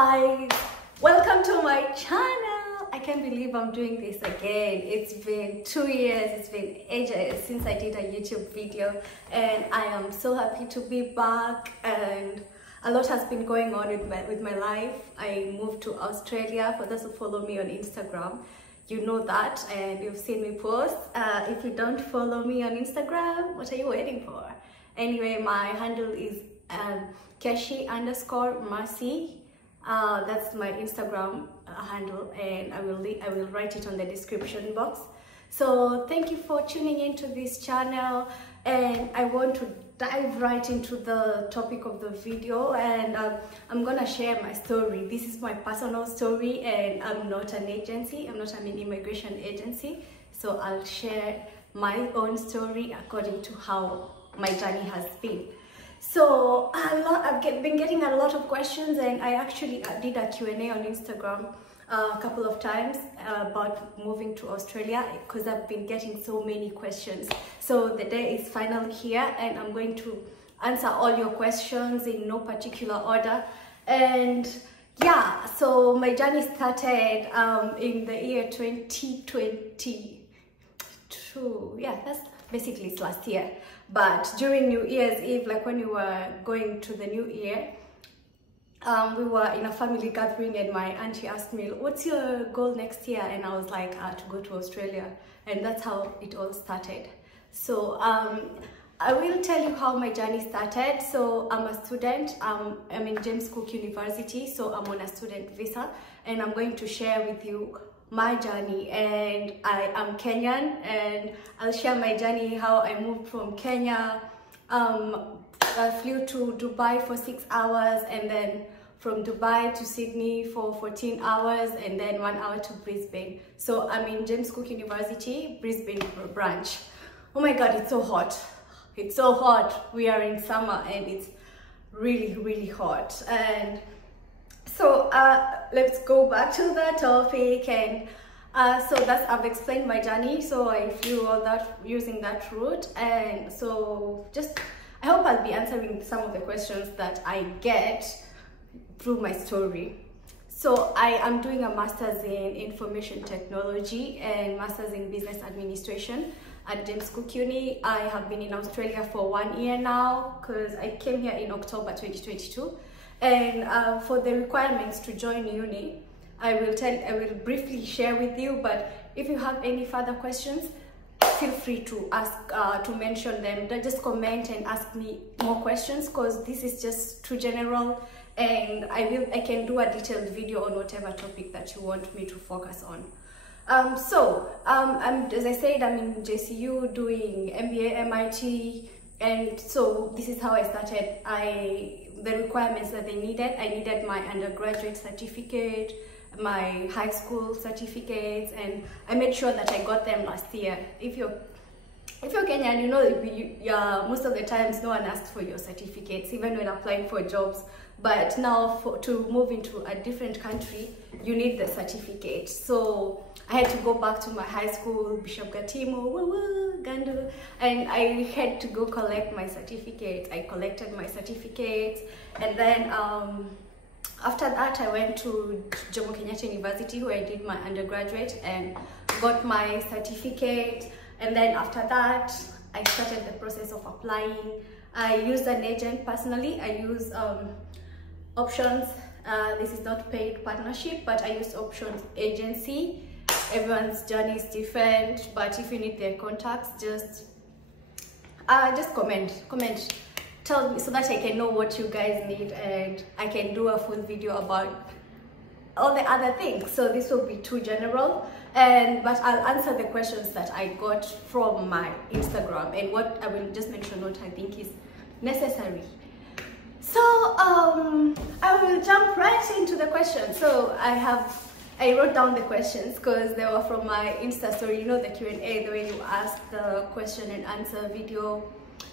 guys, welcome to my channel. I can't believe I'm doing this again. It's been 2 years, it's been ages since I did a YouTube video, and I am so happy to be back. And a lot has been going on with my life. I moved to Australia. For those who follow me on Instagram, you know that, and you've seen me post. If you don't follow me on Instagram, what are you waiting for? Anyway, my handle is Keshi_Mercy. That's my Instagram handle, and I will write it on the description box. So thank you for tuning into this channel, and I want to dive right into the topic of the video, and I'm gonna share my story. This is my personal story, and I'm not an agency, I'm not an immigration agency, so I'll share my own story according to how my journey has been. So I've been getting a lot of questions, and I actually did a Q&A on Instagram a couple of times about moving to Australia, because I've been getting so many questions. So the day is finally here, and I'm going to answer all your questions in no particular order. And yeah, so my journey started in the year 2022. Yeah, that's basically it's last year. But during New Year's Eve, like when we were going to the new year, we were in a family gathering, and my auntie asked me, what's your goal next year? And I was like, to go to Australia. And that's how it all started. So I will tell you how my journey started. So I'm a student, I'm in James Cook University, so I'm on a student visa, and I'm going to share with you my journey. And I am Kenyan, and I'll share my journey, how I moved from Kenya. I flew to Dubai for 6 hours, and then from Dubai to Sydney for 14 hours, and then 1 hour to Brisbane. So I'm in James Cook University, Brisbane branch. Oh my god, it's so hot. It's so hot. We are in summer, and it's really hot. And so let's go back to the topic. And so I've explained my journey. So I flew all that using that route, and so I hope I'll be answering some of the questions that I get through my story. So I am doing a master's in information technology and master's in business administration at James Cook Uni. I have been in Australia for 1 year now, because I came here in October 2022. And for the requirements to join uni, I will briefly share with you, but if you have any further questions, feel free to ask, to mention them. Just comment and ask me more questions, because this is just too general, and I can do a detailed video on whatever topic that you want me to focus on. As I said, I'm in JCU doing MBA MIT, and so this is how I started. The requirements that I needed my undergraduate certificate, my high school certificates, and I made sure that I got them last year. If you're Kenyan, you know, most of the times no one asks for your certificates, even when applying for jobs. But now to move into a different country, you need the certificate. So I had to go back to my high school, Bishop Gatimo, Gandu, and I had to go collect my certificate. I collected my certificates, and then after that I went to Jomo Kenyatta University, where I did my undergraduate and got my certificate. And then after that, I started the process of applying. I used an agent personally. I used Options. This is not paid partnership, but I used Options agency. Everyone's journey is different, but if you need their contacts, just comment, tell me, so that I can know what you guys need, and I can do a full video about all the other things. So this will be too general, but I'll answer the questions that I got from my Instagram, and what I will just mention what I think is necessary. So I will jump right into the questions. So I wrote down the questions, because they were from my Insta story, you know, the Q&A, the way you ask the question and answer video.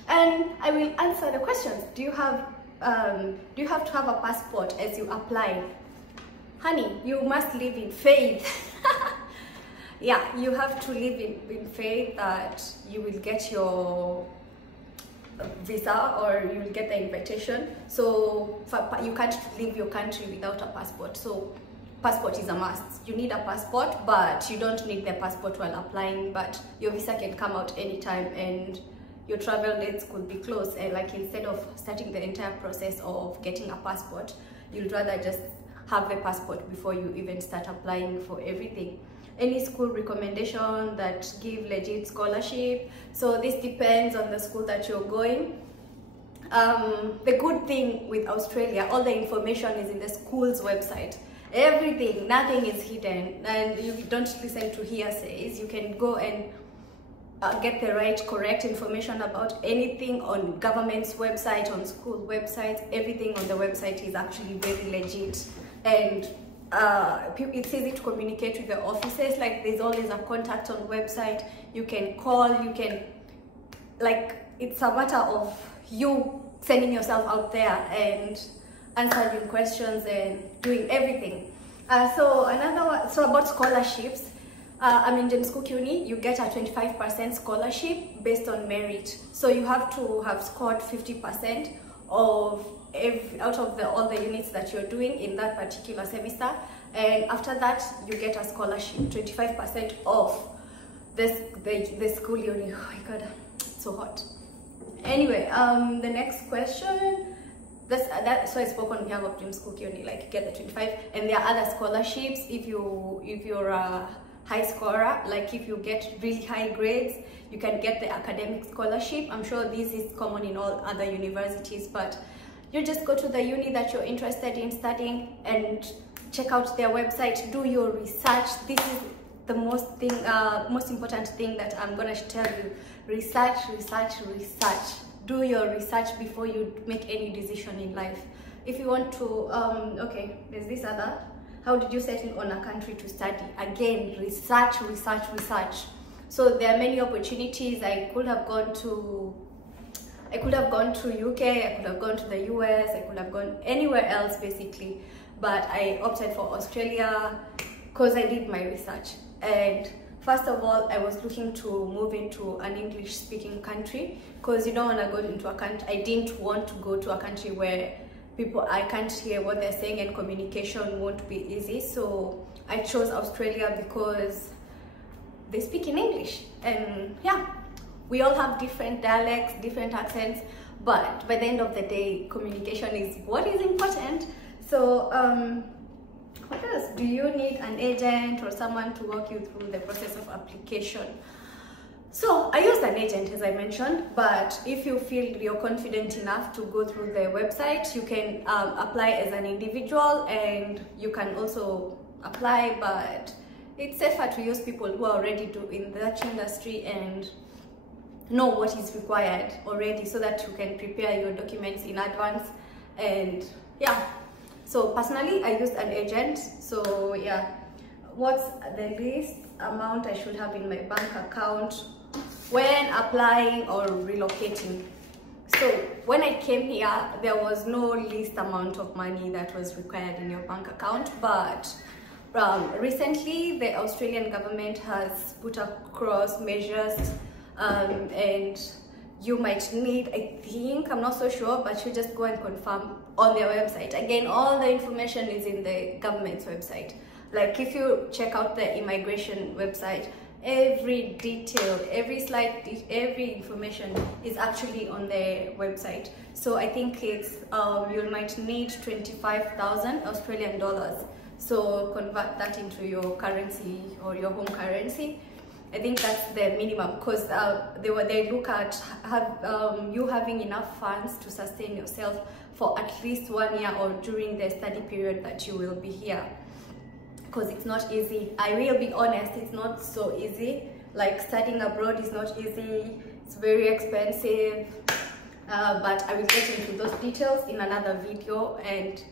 And I will answer the questions. Do you have to have a passport as you apply? Honey, you must live in faith. Yeah, you have to live in faith that you will get your visa, or you will get the invitation. So you can't leave your country without a passport. So passport is a must. You need a passport, but you don't need the passport while applying, but your visa can come out anytime and your travel dates could be closed. And like, instead of starting the entire process of getting a passport, you'd rather just have a passport before you even start applying for everything. Any school recommendation that give legit scholarship. So this depends on the school that you're going. The good thing with Australia, all the information is in the school's website. Everything, nothing is hidden, and you don't listen to hearsays. You can go and get the right, correct information about anything on government's website, on school websites. Everything on the website is actually very legit, and it's easy to communicate with the offices. Like, there's always a contact on the website. You can call, you can, like, it's a matter of you sending yourself out there and answering questions and doing everything. So about scholarships, in James Cook Uni, you get a 25% scholarship based on merit. So you have to have scored 50% of out of all the units that you're doing in that particular semester, and after that you get a scholarship, 25% off the school uni. Oh my god, it's so hot. Anyway, the next question, so I spoke on behalf of James Cook Uni, like, you get the 25, and there are other scholarships if you're a high scorer. Like, if you get really high grades, you can get the academic scholarship. I'm sure this is common in all other universities, but you just go to the uni that you're interested in studying and check out their website, do your research. This is the most important thing that I'm gonna tell you. Research. Do your research before you make any decision in life. If you want to, okay, there's this other, how did you settle on a country to study? Again, research. So there are many opportunities. I could have gone to UK, I could have gone to the US, I could have gone anywhere else basically, but I opted for Australia because I did my research. And first of all, I was looking to move into an English speaking country, because you don't want to go into a country, I didn't want to go to a country where I can't hear what they're saying and communication won't be easy. So I chose Australia because they speak in English, and yeah, we all have different dialects, different accents, but by the end of the day, communication is what is important. So what else? Do you need an agent or someone to walk you through the process of application? So I used an agent, as I mentioned, but if you feel you're confident enough to go through the website, you can apply as an individual, and you can also apply, but it's safer to use people who are already in that industry and know what is required already, so that you can prepare your documents in advance. And yeah, so personally I used an agent. So yeah, what's the least amount I should have in my bank account when applying or relocating? So when I came here, there was no least amount of money that was required in your bank account, but recently the Australian government has put across measures, and you might need, I think, I'm not so sure, but you just go and confirm on their website. Again, all the information is in the government's website. Like, if you check out the immigration website, every detail, every information is actually on the website. So I think it's you might need 25,000 Australian dollars. So convert that into your currency or your home currency. I think that's the minimum, because they look at you having enough funds to sustain yourself for at least 1 year or during the study period that you will be here. Because it's not easy. I will be honest, it's not so easy. Like, studying abroad is not easy. It's very expensive. But I will get into those details in another video. And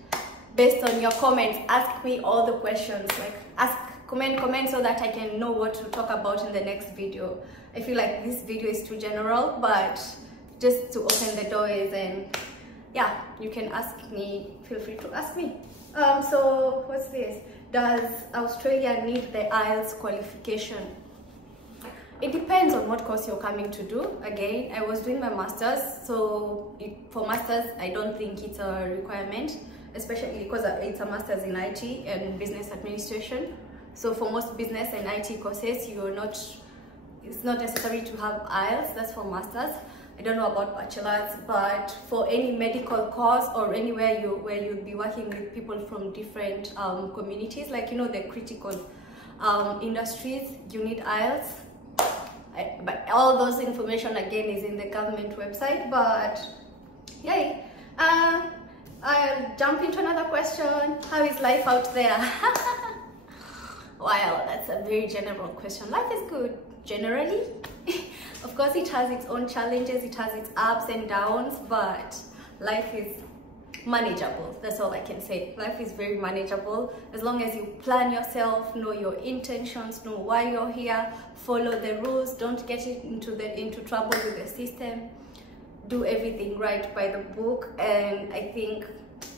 based on your comments, ask me all the questions. Like, comment so that I can know what to talk about in the next video. I feel like this video is too general, but just to open the doors, and yeah, you can ask me, feel free to ask me. So what's this? Does Australia need the IELTS qualification? It depends on what course you're coming to do. Again, I was doing my master's, so for master's I don't think it's a requirement, especially because it's a master's in IT and business administration. So for most business and IT courses, it's not necessary to have IELTS. That's for masters. I don't know about bachelors, but for any medical course or anywhere where you'll be working with people from different communities, like, you know, the critical industries, you need IELTS. But all those information again is in the government website. But yay, I'll jump into another question. How is life out there? Wow, that's a very general question. Life is good generally. Of course, it has its own challenges, it has its ups and downs, but life is manageable. That's all I can say. Life is very manageable as long as you plan yourself, know your intentions, know why you're here, follow the rules, don't get into trouble with the system, do everything right by the book, and I think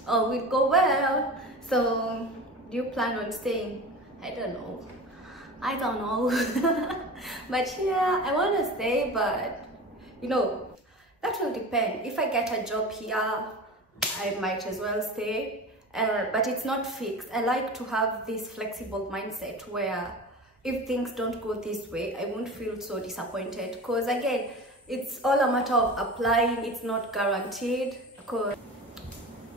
all will go well. So do you plan on staying? I don't know. But yeah, I want to stay, but you know, that will depend. If I get a job here, I might as well stay, but it's not fixed. I like to have this flexible mindset where if things don't go this way, I won't feel so disappointed, because again, it's all a matter of applying. It's not guaranteed.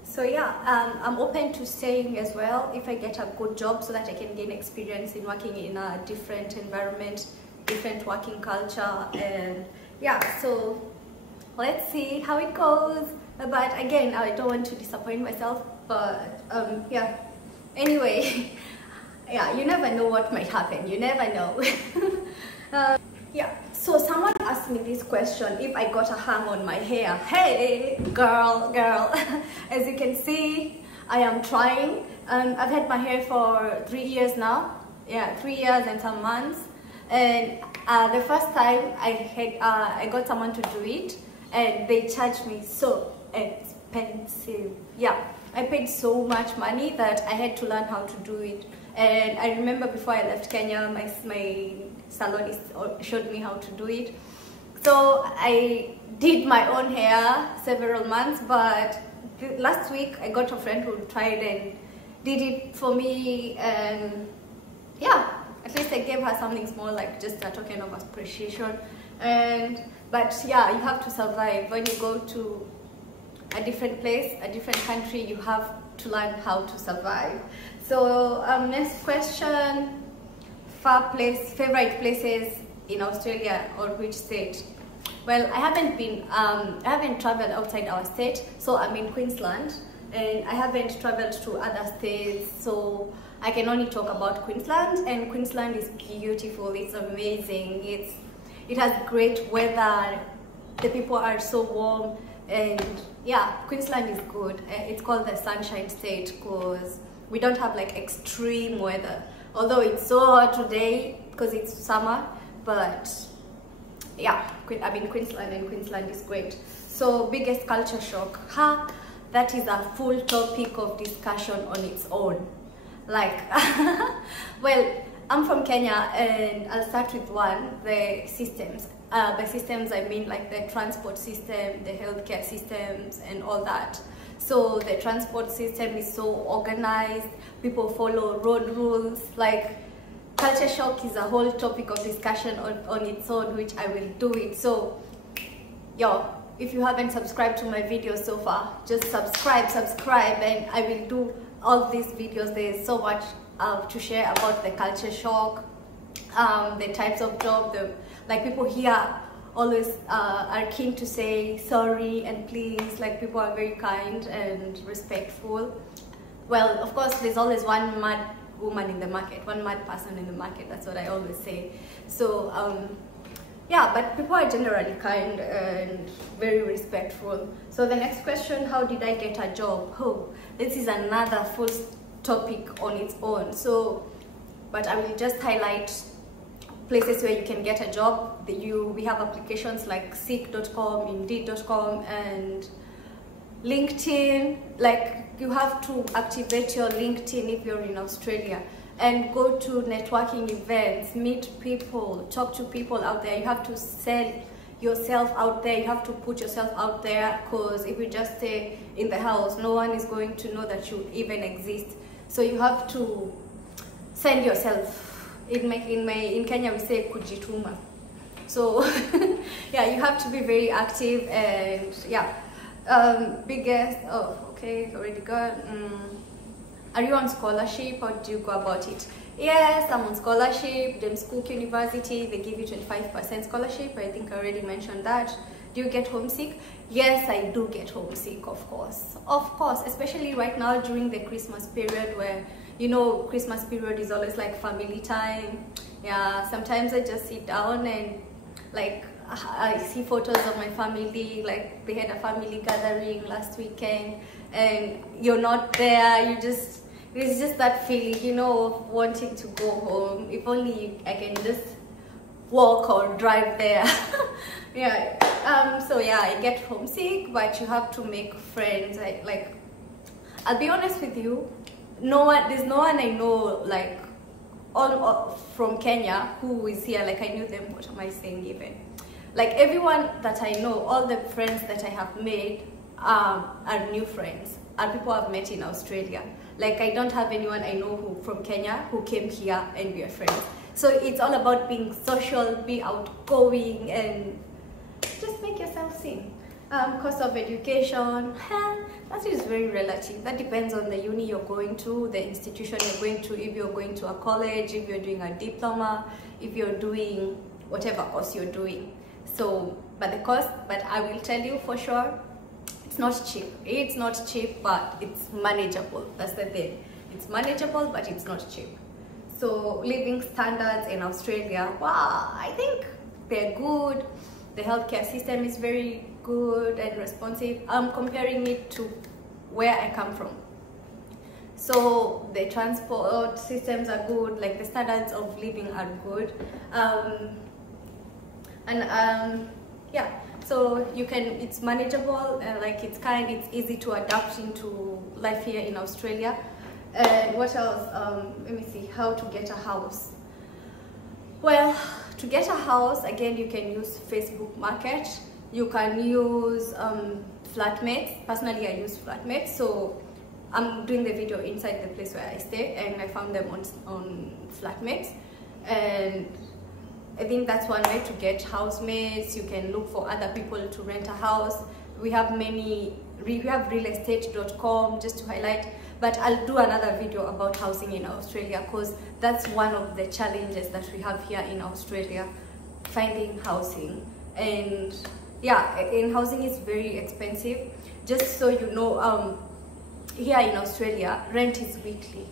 So yeah, I'm open to staying as well if I get a good job, so that I can gain experience in working in a different environment, different working culture, and yeah, so let's see how it goes. But again, I don't want to disappoint myself, but yeah, anyway, yeah, you never know what might happen, you never know. Yeah, so someone asked me this question, if I got a hang on my hair. Hey girl, as you can see, I am trying. I've had my hair for 3 years now. Yeah, 3 years and some months. And the first time I got someone to do it, and they charged me so expensive. Yeah, I paid so much money that I had to learn how to do it. And I remember before I left Kenya, my salonist showed me how to do it. So I did my own hair several months, but last week I got a friend who tried and did it for me, and yeah, at least I gave her something small, like just a token of appreciation. But yeah, you have to survive. When you go to a different place, a different country, you have to learn how to survive. So next question, favorite places in Australia, or which state? Well, I haven't traveled outside our state, so I'm in Queensland, and I haven't traveled to other states, so I can only talk about Queensland. And Queensland is beautiful, it's amazing, it has great weather, the people are so warm, and yeah, Queensland is good. It's called the Sunshine State because we don't have like extreme weather, although it's so hot today because it's summer. But yeah, I mean, Queensland, and Queensland is great. So biggest culture shock, that is a full topic of discussion on its own. Like well, I'm from Kenya, and I'll start with one, the systems. By systems, I mean like the transport system, the healthcare systems, and all that. So the transport system is so organized, people follow road rules. Like, culture shock is a whole topic of discussion on its own, which I will do it. So yo, if you haven't subscribed to my videos so far, just subscribe, and I will do all these videos. There's so much to share about the culture shock, the types of job, like people here always are keen to say sorry and please. Like, people are very kind and respectful. Well, of course, there's always one mad woman in the market, one mad person in the market. That's what I always say. So yeah, but people are generally kind and very respectful. So the next question, how did I get a job? Oh, this is another full topic on its own. So, but I will just highlight places where you can get a job. We have applications like seek.com, indeed.com, and LinkedIn. Like, you have to activate your LinkedIn if you're in Australia, and go to networking events, meet people, talk to people out there. You have to sell yourself out there. You have to put yourself out there, because if you just stay in the house, no one is going to know that you even exist. So you have to send yourself. In Kenya we say kujituma. So yeah, you have to be very active. And yeah, biggest, oh okay, already got, are you on scholarship? How do you go about it? Yes, I'm on scholarship, James Cook University, they give you 25% scholarship. I think I already mentioned that. Do you get homesick? Yes, I do get homesick, of course. Of course, especially right now during the Christmas period, where, you know, Christmas period is always like family time. Yeah, sometimes I just sit down and like I see photos of my family, like they had a family gathering last weekend and you're not there. It's just that feeling, you know, of wanting to go home. If only I can just walk or drive there. Yeah. So yeah, I get homesick, but you have to make friends. I'll be honest with you, there's no one I know like all from Kenya who is here. Like I knew them. What am I saying even? Like everyone that I know, all the friends that I have made are new friends, are people I've met in Australia. Like I don't have anyone I know from Kenya who came here and we are friends. So it's all about being social, be outgoing, and just make yourself seen. Cost of education, that is very relative. That depends on the uni you're going to, the institution you're going to, if you're going to a college, if you're doing a diploma, if you're doing whatever course you're doing. So, but I will tell you for sure, it's not cheap. It's not cheap, but it's manageable. That's the thing. It's manageable, but it's not cheap. So living standards in Australia, wow, I think they're good. The healthcare system is very good and responsive. I'm comparing it to where I come from. So the transport systems are good, like the standards of living are good. Yeah, so it's manageable, like it's easy to adapt into life here in Australia. And what else? Let me see, how to get a house. Well, to get a house, again, you can use Facebook Market. You can use flatmates. Personally, I use flatmates. So I'm doing the video inside the place where I stay, and I found them on flatmates. And I think that's one way to get housemates. You can look for other people to rent a house. We have realestate.com, just to highlight, but I'll do another video about housing in Australia, because that's one of the challenges that we have here in Australia, finding housing. And yeah, and housing is very expensive. Just so you know, here in Australia, rent is weekly.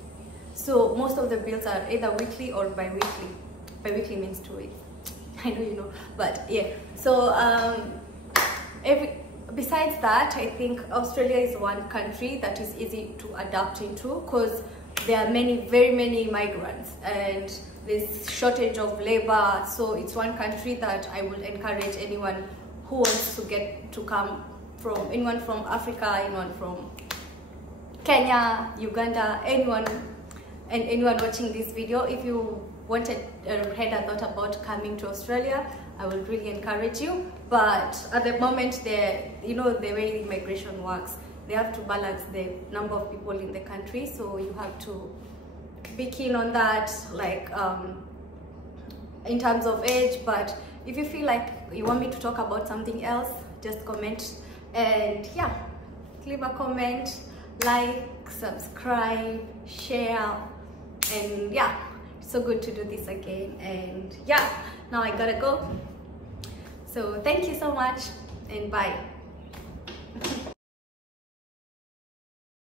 So most of the bills are either weekly or bi-weekly. Bi-weekly means 2 weeks. I know you know, but yeah. So besides that, I think Australia is one country that is easy to adapt into, because there are very many migrants and there's shortage of labor. So it's one country that I would encourage anyone who wants to come from, anyone from Africa, anyone from Kenya, Uganda, anyone watching this video. If you had a thought about coming to Australia, I would really encourage you. But at the moment, you know, the way immigration works, they have to balance the number of people in the country. So you have to be keen on that, like in terms of age. But if you feel like you want me to talk about something else, just comment. And yeah, leave a comment, like, subscribe, share, and yeah, it's so good to do this again. And yeah, now I gotta go. So thank you so much, and bye.